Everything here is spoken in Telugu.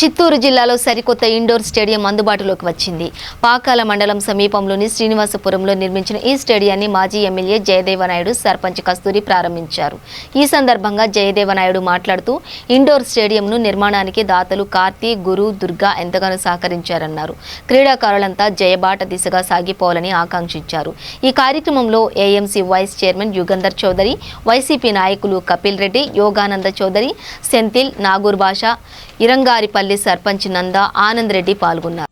చిత్తూరు జిల్లాలో సరికొత్త ఇండోర్ స్టేడియం అందుబాటులోకి వచ్చింది. పాకాల మండలం సమీపంలోని శ్రీనివాసపురంలో నిర్మించిన ఈ స్టేడియాన్ని మాజీ ఎమ్మెల్యే జయదేవనాయుడు, సర్పంచ్ కస్తూరి ప్రారంభించారు. ఈ సందర్భంగా జయదేవనాయుడు మాట్లాడుతూ ఇండోర్ స్టేడియంను నిర్మాణానికి దాతలు కార్తీ, గురు, దుర్గా ఎంతగానో సహకరించారన్నారు. క్రీడాకారులంతా జయబాట దిశగా సాగిపోవాలని ఆకాంక్షించారు. ఈ కార్యక్రమంలో AMC vice chairman Yugandhar Chowdary, YCP నాయకులు కపిల్ రెడ్డి, యోగానంద చౌదరి, సెంథిల్, నాగూర్ బాషా, ఇరంగారిపల్లి సర్పంచ్ నంద, ఆనంద్ రెడ్డి పాల్గొన్నారు.